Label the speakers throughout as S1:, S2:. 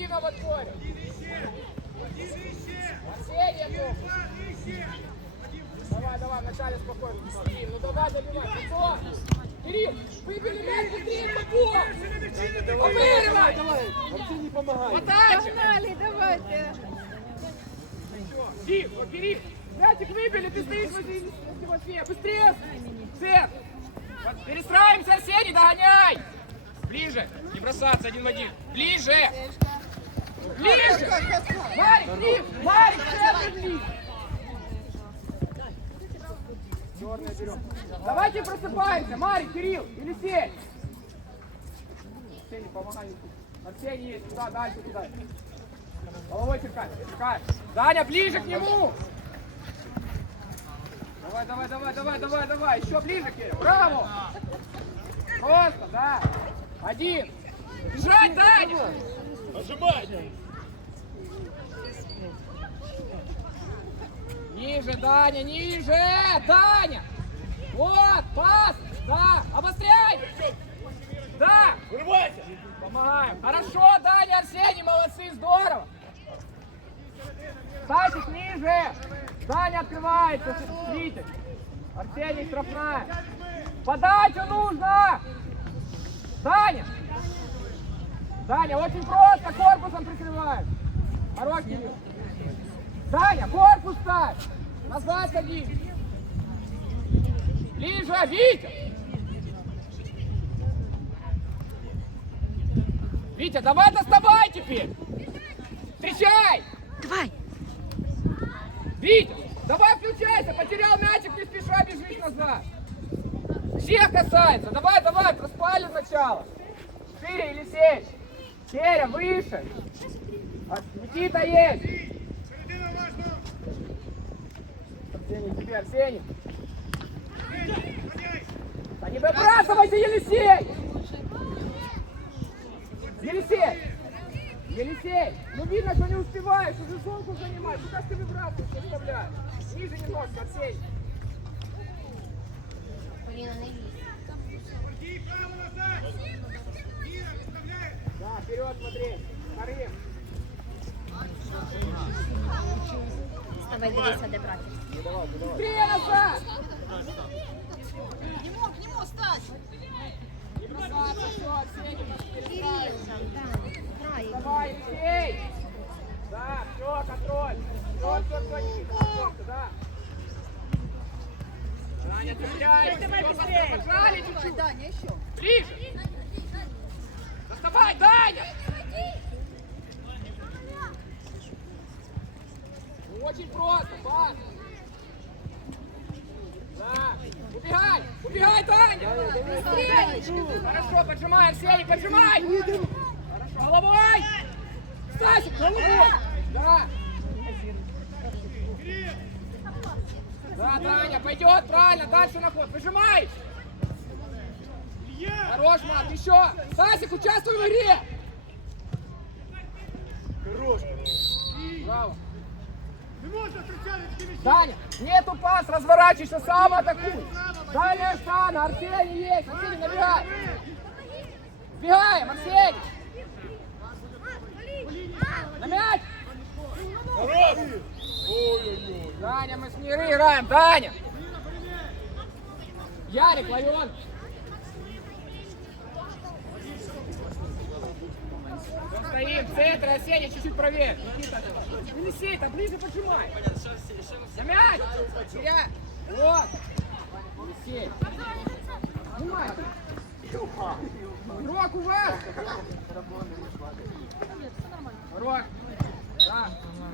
S1: Даня, надо активно в отборе. Арсений, опять. Давай, давай, вначале спокойно. Кирилл, ну давай добивай. Пацан. Кирилл, выбили мяч быстрее, попов. Обыгрывай.
S2: Давай, Арсений, помогай.
S1: Подача.
S3: Погнали, давайте.
S1: Вот Кирилл, мячик выбили, ты стоишь возле Тимофея. Быстрее. Вот, Перестраиваемся, Арсений, догоняй. Ближе. Не бросаться один в один. Ближе. Ближе. Марик, ближе. Марик, центр берем. Давайте просыпаемся. Марик, Кирилл, Елисей. Арсений, помогай. Арсений есть. Туда, дальше, туда. Головой черкай, черкай. Даня, ближе к нему. Давай, давай, давай, давай, давай, давай. Еще ближе, Кирилл. Браво. Просто, да. Один. Бежать, Даня.
S2: Нажимай.
S1: Ниже, Даня, ниже! Даня! Вот, пас! Да, обостряй! Да!
S2: Вырывайся.
S1: Помогаем. Хорошо, Даня, Арсений, молодцы, здорово! Стасик ниже! Даня открывается, Витя. Арсений штрафная. Подачу нужно! Даня! Даня, очень просто, корпусом прикрываем. Хорош, Даня, корпус ставь! Назад садись! Ближе, Витя! Витя, давай доставай теперь! Встречай!
S3: Давай.
S1: Витя, давай включайся! Потерял мячик, не спеша бежишь назад! Всех касается! Давай, давай, проспали сначала! Шире, Елисей! Серя, выше! Никита есть! Арсений, тебе, Арсений! Да не выбрасывайся, Елисей! Елисей! Елисей! Ну видно, что не успеваешь, уже зонку занимаешь. Куда ж ты выбрасываешь, оставляешь? Ниже немножко, Арсений.
S3: Поліна, не лізь.
S1: Да, вперед смотри. Карим.
S3: Вставай, дивися, де
S1: Быстрее назад! Не
S3: Кирил там, да. Грає.
S1: Давай, Алексей! Да, все, контроль. Все, все, все, да. Даня, цепляй. Давай быстрее. Пожали чуть-чуть.
S4: Даня, еще.
S1: Ближе. Доставай, Даня. Очень просто, пас. Убегай, убегай, Таня. Хорошо, поджимай, Арсений, поджимай. Хорошо, головой. Стасик, головой. Да. Да, Таня, пойдет, правильно, дальше на ход. Выжимай. Хорош, Мат, еще. Стасик, участвуй в игре.
S2: Хорош.
S1: Браво.
S2: Не такі вещи.
S1: Даня, нету пас, разворачивайся, сам атакуй. Дальняя штана, Арсений есть, Арсений, набегай. Бегаем, Арсений. На мяч. Даня, мы с миры играем, Даня. Ярик, Лайон. Стоим в центре, Арсений, чуть-чуть правее. Никита, Елисей, так ближе поджимай. На мяч. Теряй. Вот. Елисей. Игрок у вас. Игрок. Да.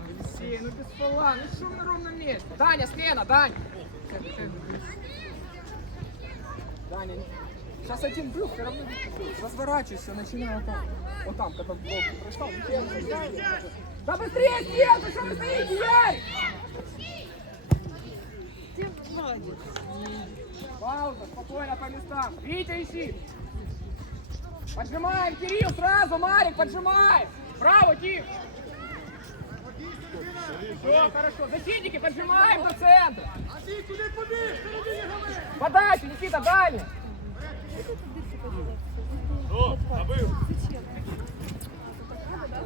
S1: Елисей, ну без фола. Ну что на ровном месте? Даня, смена, Даня. Даня, Сейчас один плюс, все равно разворачивайся, начинай вот там. Вот там, когда в блок прошел. Да быстрее, Стен, вы что вы стоите, Ярь? Пауза, спокойно по местам. Витя, ищи. Поджимаем, Кирилл, сразу, Марик, поджимаем. Браво, Тим. Все, хорошо. Защитники, поджимаем до центра. Подачу, Никита,
S2: забив!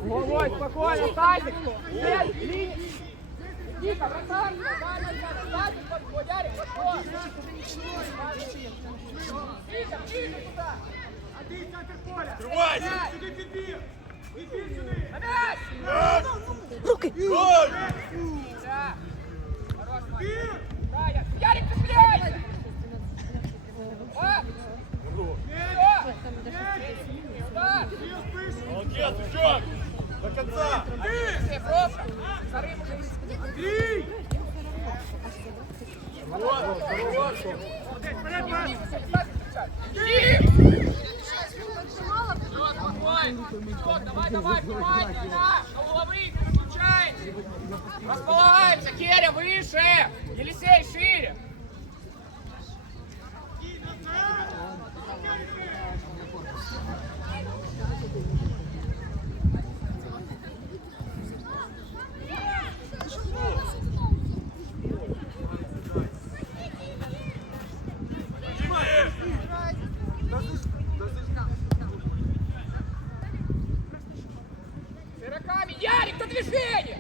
S1: Головой, спокойно, Стасик. Цель, линия. Никита, вратарь, дальний, Стасик, подходь, Ярик, подходь. Витя, ближе туда.
S2: А ти центр поля!
S4: Тривайся!
S2: Сюди підбіг! Підбіг сюди!
S1: На мяч.
S4: Ой!
S1: Да. Хорош, Марик. Да, Я- Ярик, ты стреляй! А? Всё. Удар.
S2: Молодець, Ущак! До конца!
S1: Уже есть.
S2: Бій!
S1: Давай, давай, внимательно! На угловые переключаемся! Располагаемся! Керя выше! Елисей шире! Широками! Ярик, на движение!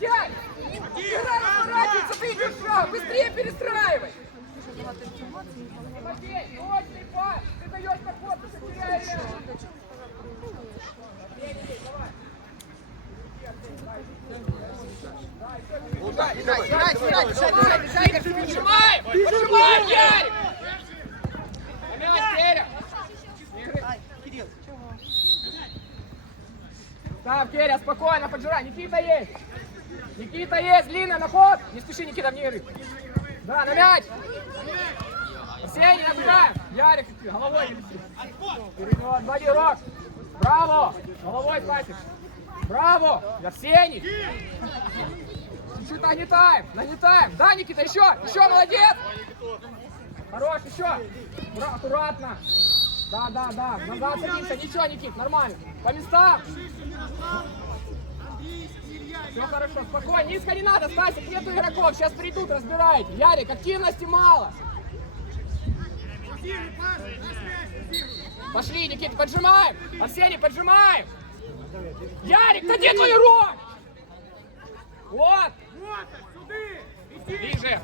S1: Ярик! Игра разворачивается, ты идешь шаг! Быстрее перестраивай! Тимофей, точный пас! Ты даешь на корпус, и теряешь мяч. Играй, играй, играй, играй, играй, Поджимаем! Поджимаем, Ярик! На мяч, Керя! Там, Керя, спокойно, поджирай. Никита есть. Никита есть, длинный на ход. Не спеши, Никита, вне игры. Да, на мяч. Арсений, набираем. Ярик, головой висит. Вперед, отводи рог. Браво. Головой, Пасик. Браво. Арсений. Чуть-чуть нагнетаем, нагнетаем. Да, Никита, еще, еще, молодец. Хорош, еще. Аккуратно. Да, да, да. Назад садимся. Ничего, Никит, нормально. По местам. Все хорошо, спокойно, низко не надо, Стасик, нету игроков, сейчас придут, разбирайте. Ярик, активности мало. Пошли, Никита, поджимаем. Арсений, поджимаем. Ярик, где твой игрок? Вот,
S2: Вот!
S1: Ближе.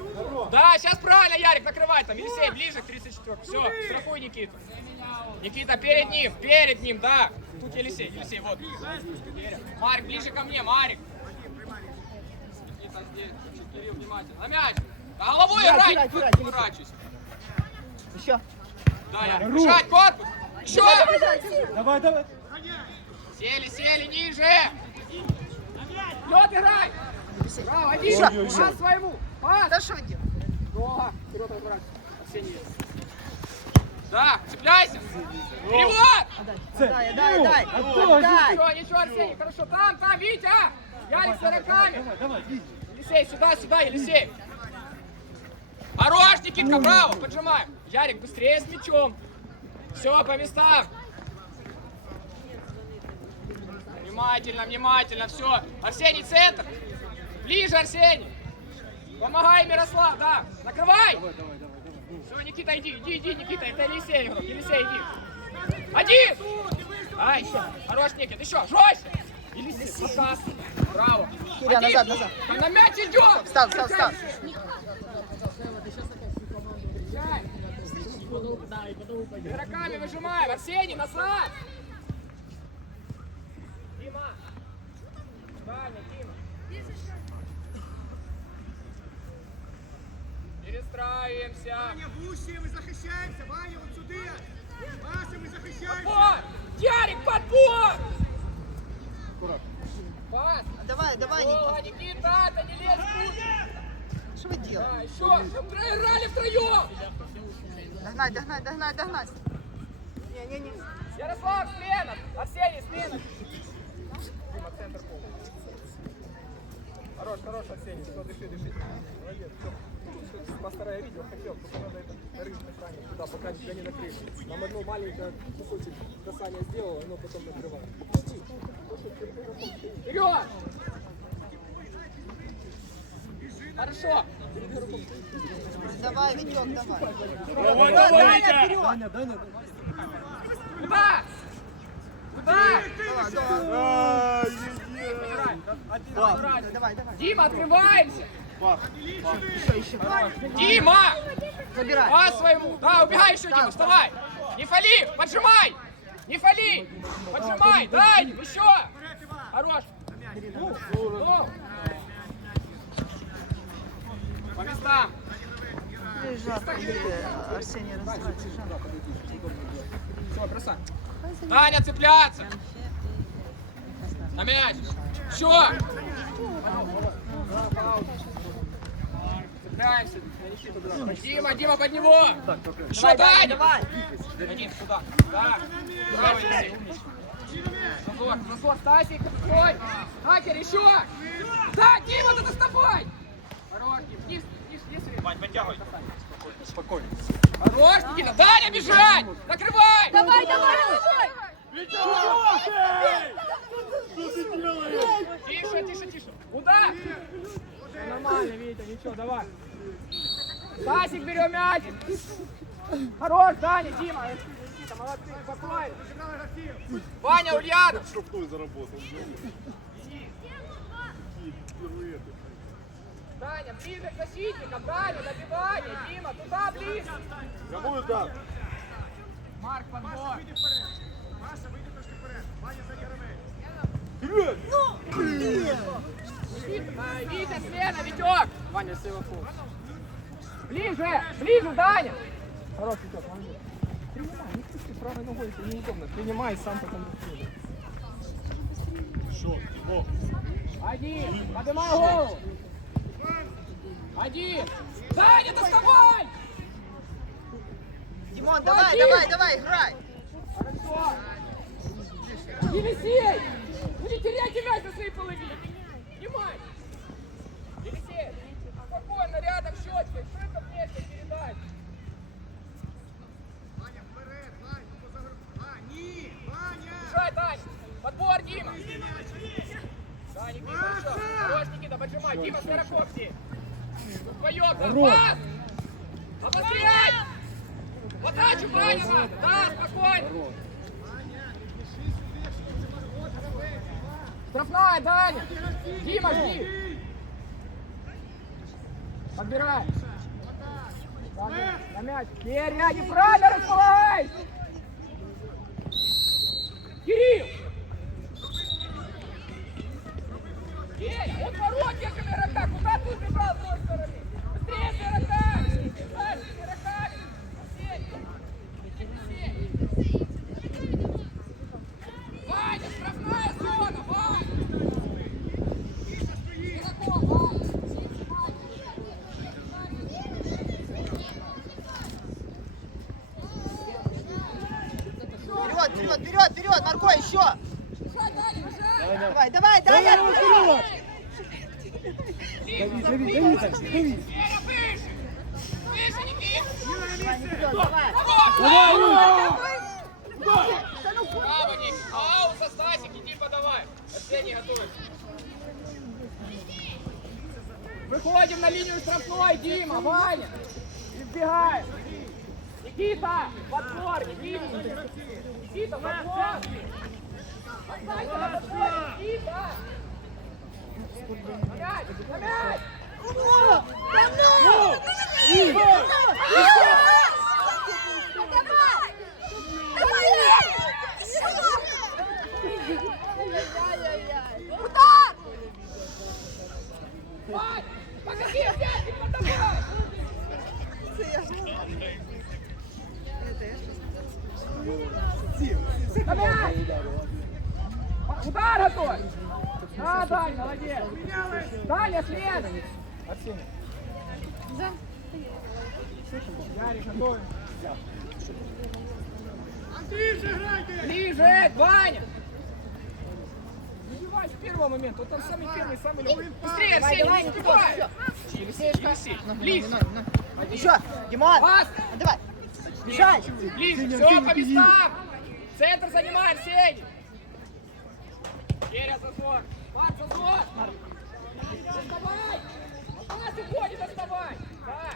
S1: Да, сейчас правильно, Ярик, накрывай там. Елисей, ближе к 34. Все, страхуй Никиту. Никита, перед ним, перед ним, да. Тут Елисей, Елисей, вот. Марик, ближе ко мне, Марик. Никита здесь, Кирилл, внимательно. На мяч. Головой играй, поворачивайся.
S5: Еще.
S1: Да, Ярик, бежать, корпус. Еще.
S2: Давай, давай!
S1: Сели, сели, ниже. Лед, играй. Браво, один. Пас своему. Пас.
S5: Да что делать?
S1: Нога. Вперед, обратно. Арсений. Да, цепляйся. Вперед.
S5: Дай, дай, дай.
S2: Отдай!
S5: Дай.
S1: Ничего, ничего, Арсений, хорошо. Там, там, Витя. Ярик с
S2: иди!
S1: Елисей, сюда, сюда, Елисей. Хорош, Никитка, браво, поджимаем. Ярик, быстрее с мячом. Все, по местам. Внимательно, внимательно, все. Арсений, центр. Ближе, Арсений. Помогай, Мирослав, да. Накрывай. Все, Никита, иди, иди, иди, Никита, это Елисей игрок. Елисей, иди. Один. Ай, еще. Хорош, Никит, еще, жестче. Елисей, показ. Браво.
S5: Киря,
S1: Один.
S5: назад, назад.
S1: Там на мяч идет.
S5: Встал, встал, встал.
S1: Игроками выжимаем. Арсений, назад. Дима. Дальний, Дима. Перестраиваемся.
S2: Ваня, в уші, ми захищаємося! Ваня, от сюди! Маша, ми захищаємося!
S1: Подбор! Ярик, подбор! Пас!
S5: Давай, давай,
S1: Долго, Никита, это не лезь тут!
S5: Что вы делаете?
S1: Да, еще, чтобы играли втроем.
S5: Догнай, догнай, догнай, догнай. Не-не-не.
S1: Ярослав, Сленов, Арсений, Сленов. Дима, центр пола. Хорош, хорош, Арсений, все, дыши, дыши. Молодец, все. Я видел, хотел, касание пока тебя не накрыли. Нам одно маленькое кусочек касания сделало, оно потом накрывает. Вперед! Хорошо.
S5: Давай, Витек, давай.
S6: Давай,
S5: Да,
S6: давай,
S5: Даня,
S6: Витя!
S5: вперед.
S1: Куда? Куда? Открываемся!
S5: Еще, еще.
S1: Дима!
S5: Забирай.
S1: Пас своему! Да, убегай еще, Дима, вставай! Не фали! Поджимай! Не фали! Поджимай! Дай! Еще! Хорош! Ну. По местам!
S5: Арсений расстроится.
S1: Все, бросай. Таня, цепляться! На мяч! Все! Цепляемся. Дима, Дима, под него! Таня!
S5: Давай.
S1: Один, сюда. Да. Правый. Зазор, зазор, Стасик, стой! Хакер, еще! Да, Дима, ты с тобой! Хорош, вниз, вниз, вниз. Вань, подтягивай. Спокойно. Хорош, Никита, Даня, бежать! Накрывай!
S3: Давай, давай, давай!
S1: Тише, тише, тише. Удар! Нормально, Витя, ничего, давай. Стасик, берем мяч. Хорош, Даня, Дима. Никита, молодцы, спокойно. Ваня, Ульянов.
S6: Штрафной заработал.
S1: Даня, ближе к защитникам, Даня, добивание, Дима, туда ближе.
S6: Кому это?
S1: Марк, подбор.
S2: Маша, вийди трошки вперед. Ваня, ззаді гравець.
S6: Вперед!
S1: А, Витя, Слена, Витек. Ваня, Севафу. Ближе, ближе, Даня. Хорош, Витек, молодец. Принимай, не спусти правой ногой, это неудобно. Принимай, сам потом быстрее.
S6: Что? О,
S1: Один, поднимай голову. Один. Даня, доставай!
S5: Димон, давай, давай, давай, играй.
S1: Хорошо. Елисей! Не теряйте мяч на своей половине. Снимай. Елисей, спокойно, рядом щетка. Шибко вместе передать.
S2: Ваня, вперед, Вань, позагр... А, ні, Ваня!
S1: Решай, Тань. Подбор, Дима. Да, Никита, хорошо. Хорош, Никита, поджимай. Дима. Вдвоем, да, пас! Обостряй! В атачу, Ваня, надо. Да, спокойно. Штрафная, Даня! Дима, жди! Подбирай! На мяч! Киря, неправильно располагайся! Кирилл! Киря, вот ворот держим игрока! Куда ты убежал с той стороны? Быстрее с игроками! Дальше с игроками! Арсений! Арсений! Ваня, штрафная зона, Ваня! Игроков, Ваня!
S5: Вперед, вперед, вперед, Марко, еще. Давай, давай, давай.
S1: Вера, выше! Выше, Никит!
S5: Давай.
S1: Браво, Ник! Ауса, Стасик, иди подавай! Арсений готовится. Выходим на линию штрафной, Дима, Ваня! Избегаем! Никита, подбор, Никита! Никита, подбор! Останься на Удар готовь! Да, Дань, молодец! Даня, след! Арсений. Ярик, готовы.
S2: Ближче грайте!
S1: Ближе, Ваня! Забивай с первого момента, вот он самый первый, самый легкий. Быстрее, Арсений,
S5: давай,
S1: не успевай! Елисей, ближе!
S5: Еще, Димон!
S1: Пас!
S5: Давай! Бежать!
S1: Ближе, все по местам! Центр занимай, Арсений! Керя, зазор! Марк, зазор! Доставай! Пас уходит, доставай! Да!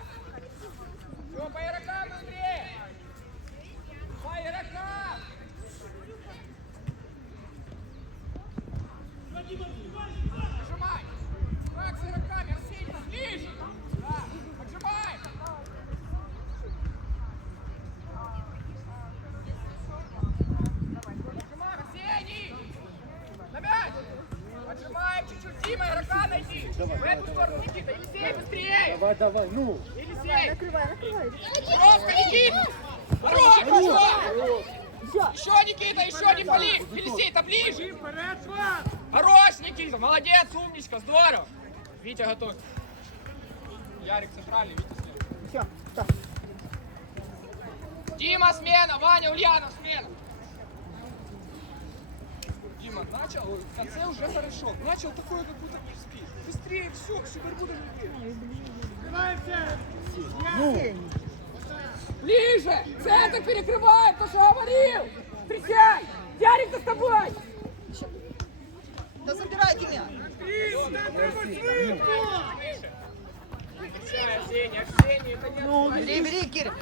S1: Все, по игрокам быстрее! По игрокам! Нажимай! Как с игроками, Арсений, ближе! Да, отжимай! Отжимаем, Арсений! На мяч! Отжимаем чуть-чуть, Дима, игрока найти! В эту сторону, Никита! Елисей, быстрее!
S6: Давай, давай, ну.
S3: Накривай.
S1: Бровка, Никита! Хорош! Еще! Еще, Никита, еще не пали! Елисей, то ближе! Хорош, Никита! Молодец, умничка, здорово! Витя готов. Ярик центральный, Витя слева.
S5: Все, стоп.
S1: Дима, смена! Ваня, Ульянов, смена! Дима, начал, в конце уже хорошо. Начал такое, как будто не спит. Быстрее, все, борьбу даже не бей.
S2: Открываемся!
S1: Ближе! Центр перекрывает, то, что говорил! Встречай! Ярик, за тобой!
S5: Да забирайте меня!
S1: Отстой.
S5: Бери, бери, Кир!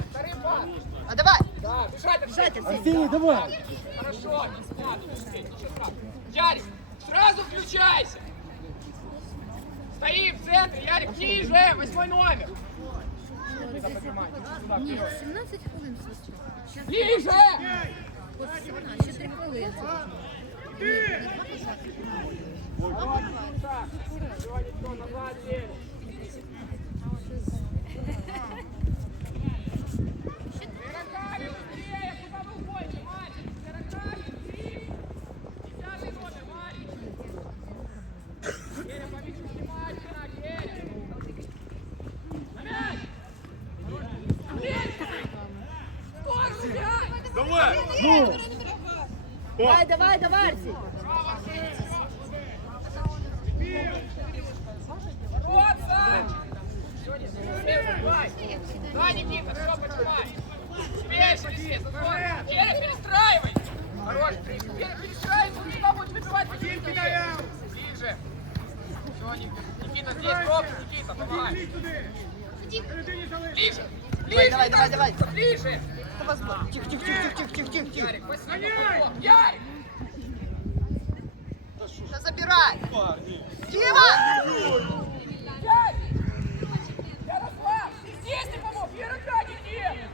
S5: А давай!
S1: Да, бежать,
S5: Бежать,
S1: Арсений.
S5: Арсений!
S6: давай.
S1: Хорошо, не страшного. Ярик, сразу включайся! Ярик, ниже, восьмой номер.
S3: Ні,
S1: вперед.
S3: 17 хвилин. Щас
S1: Ближе!
S3: от 17, ще 3 хвилини.
S1: Так, сегодня кто назад сели? Игроками быстрее, куда вы уходите, мальчик? Игроками быстрее. Десятый номер, мальчик. Геля, по мячу внимательно, Геля. На мяч! Блин! Скоро убегай!
S6: Давай. Ну.
S5: Давай, давай, давай!
S1: Давай! Да, Никита, все, поджимай! Спейся, Алексей! Керя, перестраивай! Хорош, Керя, перестраивай, он туда будет выбивать, Никита,
S2: Кидаємо!
S1: Ближе! Все, Никита, здесь, пробуй, Никита!
S2: Середині залиш!
S1: Ближе!
S5: Давай,
S1: Ближе!
S5: давай, давай, давай.
S1: Ближе!
S5: Тихо, тихо, тихо, тихо, тихо, тихо, тихо!
S1: Ярик! Ярик!
S5: Да забирай! Дима!
S1: Ярик! Ярослав, ты здесь не помог, игрока не где!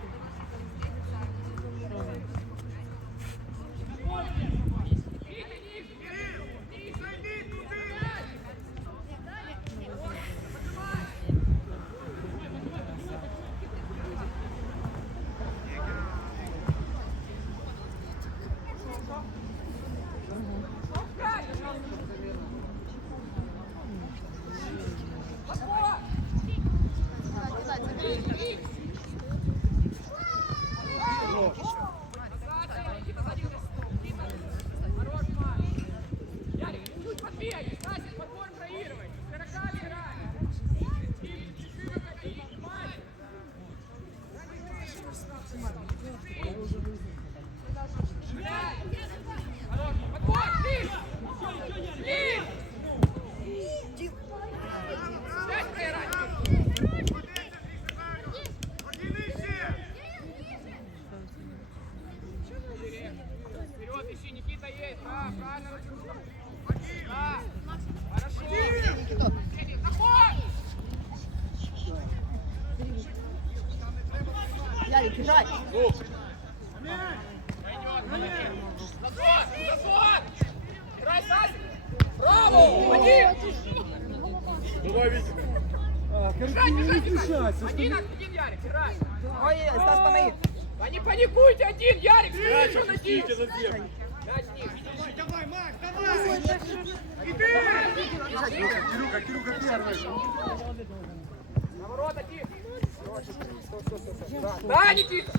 S1: Витя, ниже!
S2: Зайди туди!
S1: Ярик, чуть подбей, Стасик, подбор проигрывай. Игроками играй. Подбор, ближе! Ближе! Пять проиграть.
S2: Один іще!
S1: Вперед, ищи, Никита есть. Да, правильно развернул. Да. Хорошо.
S5: Никита!
S1: Заходь!
S5: Ярик, бежать!
S1: Браво! Один!
S6: Давай, Витя.
S1: Бежать, бежать, бежать! Один, один, Ярик, играй!
S5: Ой, Стас, помоги!
S1: Да не паникуйте, один, Ярик!
S6: Мяч
S1: Еще на ниже.
S2: Давай, давай, Макс, давай! Іди!
S6: Кирюха, Кирюха первый.
S1: Да, Никита!